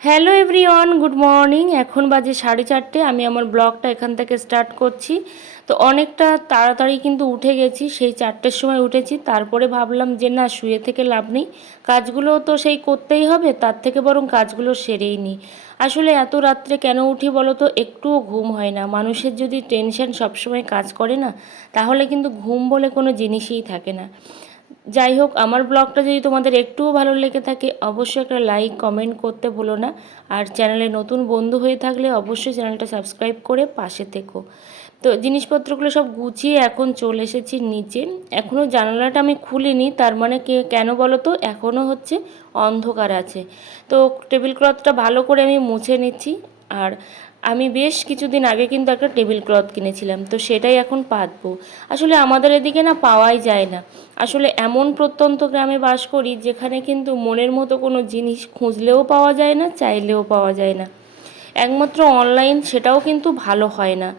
Hello everyone good morning এখন বাজে সাড়ে চারটে, আমি আমার ব্লগটা এখান থেকে স্টার্ট করছি। তো অনেকটা তাড়াতাড়ি কিন্তু উঠে গেছি, সেই চারটের সময় উঠেছি। তারপরে ভাবলাম যে না, শুয়ে থেকে লাভ নেই। কাজগুলো তো সেই করতেই হবে, তার থেকে বরং কাজগুলো সেরেই নিই। আসলে এত রাত্রে কেন উঠি বলো তো একটুও ঘুম হয় না। মানুষের যদি টেনশন সবসময় কাজ করে না, তাহলে কিন্তু ঘুম বলে কোনো জিনিসই থাকে না। যাই হোক, আমার ব্লগটা যদি তোমাদের একটুও ভালো লেগে থাকে, অবশ্যই একটা লাইক, কমেন্ট করতে ভুলো না। আর চ্যানেলে নতুন বন্ধু হয়ে থাকলে অবশ্যই চ্যানেলটা সাবস্ক্রাইব করে পাশে থেকো। তো জিনিসপত্রগুলো সব গুছিয়ে এখন চলে এসেছি নিচে। এখনও জানালাটা আমি খুলিনি, তার মানে কে, কেন বলো তো? এখনও হচ্ছে অন্ধকার আছে। তো টেবিল ক্লথটা ভালো করে আমি মুছে নিচ্ছি। আর আমি বেশ কিছুদিন আগে কিন্তু একটা টেবিল ক্লথ কিনেছিলাম, তো সেটাই এখন পাতবো। আসলে আমাদের এদিকে না পাওয়াই যায় না। আসলে এমন প্রত্যন্ত গ্রামে বাস করি, যেখানে কিন্তু মনের মতো কোনো জিনিস খুঁজলেও পাওয়া যায় না, চাইলেও পাওয়া যায় না। একমাত্র অনলাইন সেটাও কিন্তু ভালো হয় না।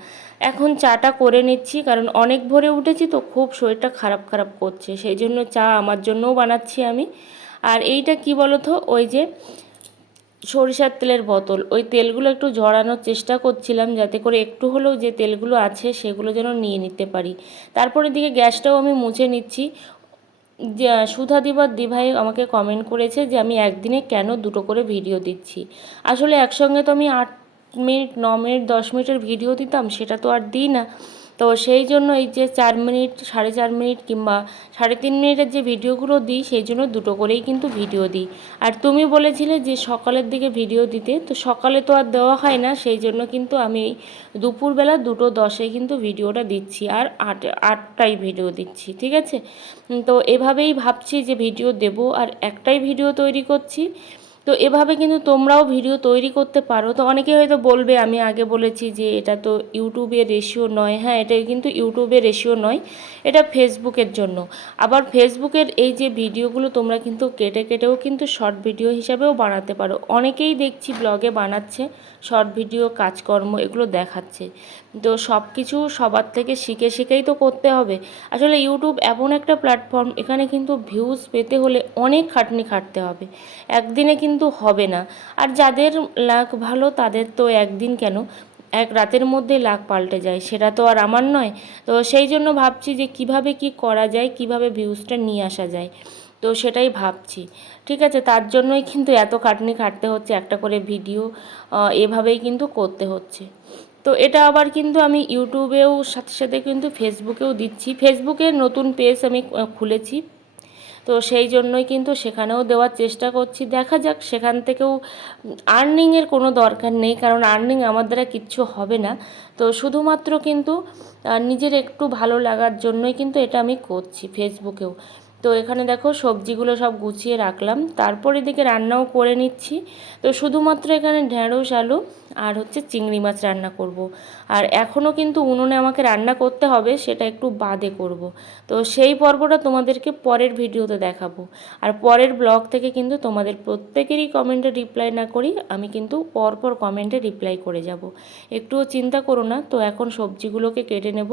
এখন চাটা করে নিচ্ছি, কারণ অনেক ভোরে উঠেছি তো খুব শরীরটা খারাপ খারাপ করছে, সেই জন্য চা আমার জন্যও বানাচ্ছি আমি। আর এইটা কি বলতো? ওই যে সরিষার তেলের বোতল। ওই তেলগুলো একটু ঝরানোর চেষ্টা করছিলাম যাতে করে একটু হলেও যে তেলগুলো আছে সেগুলো যেন নিয়ে নিতে পারি। তারপরে দিকে গ্যাসটাও আমি মুছে নিচ্ছি। সুধা দিবার দিভাই আমাকে কমেন্ট করেছে যে, আমি একদিনে কেন দুটো করে ভিডিও দিচ্ছি? আসলে একসঙ্গে তো আমি আট মিনিট, ন মিনিট, দশ মিনিটের ভিডিও দিতাম, সেটা তো আর দিই না। তো সেই জন্য এই যে চার মিনিট, সাড়ে চার মিনিট কিংবা সাড়ে তিন মিনিটের যে ভিডিওগুলো দিই, সেই জন্য দুটো করেই কিন্তু ভিডিও দিই। আর তুমি বলেছিলে যে সকালের দিকে ভিডিও দিতে, তো সকালে তো আর দেওয়া হয় না, সেই জন্য কিন্তু আমি দুপুরবেলা দুটো দশে কিন্তু ভিডিওটা দিচ্ছি আর আট আটটাই ভিডিও দিচ্ছি, ঠিক আছে? তো এভাবেই ভাবছি যে ভিডিও দেব আর একটাই ভিডিও তৈরি করছি। তো এভাবে কিন্তু তোমরাও ভিডিও তৈরি করতে পারো। তো অনেকে হয়তো বলবে, আমি আগে বলেছি যে এটা তো ইউটিউবের রেশিও নয়। হ্যাঁ এটা কিন্তু ইউটিউবের রেশিও নয়, এটা ফেসবুকের জন্য। আবার ফেসবুকের এই যে ভিডিওগুলো তোমরা কিন্তু কেটে কেটেও কিন্তু শর্ট ভিডিও হিসাবেও বানাতে পারো। অনেকেই দেখছি ব্লগে বানাচ্ছে শর্ট ভিডিও কাজকর্ম এগুলো দেখাচ্ছে। তো সব কিছু সবার থেকে শিখে শিখেই তো করতে হবে। আসলে ইউটিউব এমন একটা প্ল্যাটফর্ম এখানে কিন্তু ভিউজ পেতে হলে অনেক খাটনি খাটতে হবে। একদিনে কিন্তু হবে না। আর যাদের লাক ভালো, তাদের তো একদিন কেন? এক রাতের মধ্যে লাখ পাল্টে যায়, সেটা তো আর আমার নয়। তো সেই জন্য ভাবছি যে কীভাবে কি করা যায়, কীভাবে ভিউজটা নিয়ে আসা যায়। তো সেটাই ভাবছি। ঠিক আছে, তার জন্যই কিন্তু এত খাটনি খাটতে হচ্ছে, একটা করে ভিডিও এভাবেই কিন্তু করতে হচ্ছে। তো এটা আবার কিন্তু আমি ইউটিউবেও সাথে সাথে কিন্তু ফেসবুকেও দিচ্ছি। ফেসবুকে নতুন পেজ আমি খুলেছি। তো সেই জন্যই কিন্তু সেখানেও দেওয়ার চেষ্টা করছি। দেখা যাক, সেখান থেকেও আর্নিংয়ের কোনো দরকার নেই, কারণ আর্নিং আমার দ্বারা কিচ্ছু হবে না। তো শুধুমাত্র কিন্তু নিজের একটু ভালো লাগার জন্যই কিন্তু এটা আমি করছি ফেসবুকেও তো এখানে দেখো, সবজিগুলো সব গুছিয়ে রাখলাম। তারপর এদিকে রান্নাও করে নিচ্ছি। তো শুধুমাত্র এখানে ঢেঁড়স, আলু আর হচ্ছে চিংড়ি মাছ রান্না করব। আর এখনও কিন্তু উনুনে আমাকে রান্না করতে হবে, সেটা একটু বাদে করব। তো সেই পর্বটা তোমাদেরকে পরের ভিডিওতে দেখাবো আর পরের ব্লগ থেকে কিন্তু তোমাদের প্রত্যেকেরই কমেন্টে রিপ্লাই না করি, আমি কিন্তু পরপর কমেন্টে রিপ্লাই করে যাব একটুও চিন্তা করো না, তো এখন সবজিগুলোকে কেটে নেব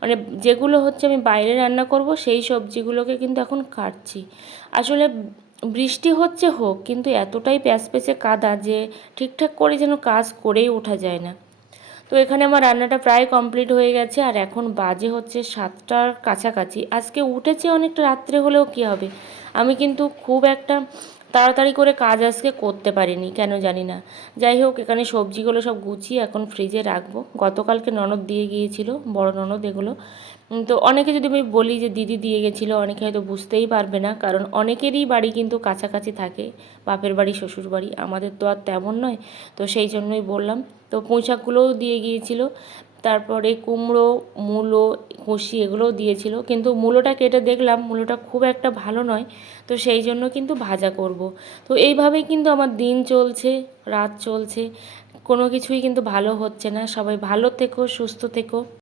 মানে যেগুলো হচ্ছে আমি বাইরে রান্না করব, সেই সবজিগুলোকে কিন্তু এখন কাটছি আসলে বৃষ্টি হচ্ছে হোক, কিন্তু এতটাই প্যাচ পেঁচে কাদা যে ঠিকঠাক করে যেন কাজ করেই ওঠা যায় না। তো এখানে আমার রান্নাটা প্রায় কমপ্লিট হয়ে গেছে আর এখন বাজে হচ্ছে সাতটার কাছাকাছি। আজকে উঠেছে অনেকটা, রাত্রে হলেও কী হবে? আমি কিন্তু খুব একটা তাড়াতাড়ি করে কাজ আজকে করতে পারিনি, কেন জানি না। যাই হোক, এখানে সবজিগুলো সব গুছিয়ে এখন ফ্রিজে রাখব। গতকালকে ননদ দিয়ে গিয়েছিল, বড় ননদ এগুলো। তো অনেকে যদি আমি বলি যে দিদি দিয়ে গেছিল, অনেকে হয়তো বুঝতেই পারবে না, কারণ অনেকেরই বাড়ি কিন্তু কাছাকাছি থাকে, বাপের বাড়ি, শ্বশুর বাড়ি, আমাদের তো আর তেমন নয়। তো সেই জন্যই বললাম। তো পুঁইশাকগুলোও দিয়ে গিয়েছিল। তারপরে কুমড়ো, মূলো কষি এগুলোও দিয়েছিল। কিন্তু মূলোটা কেটে দেখলাম, মূলোটা খুব একটা ভালো নয়, তো সেই জন্য কিন্তু ভাজা করব। তো এইভাবেই কিন্তু আমার দিন চলছে, রাত চলছে। কোনো কিছুই কিন্তু ভালো হচ্ছে না। সবাই ভালো থেকো, সুস্থ থেকো।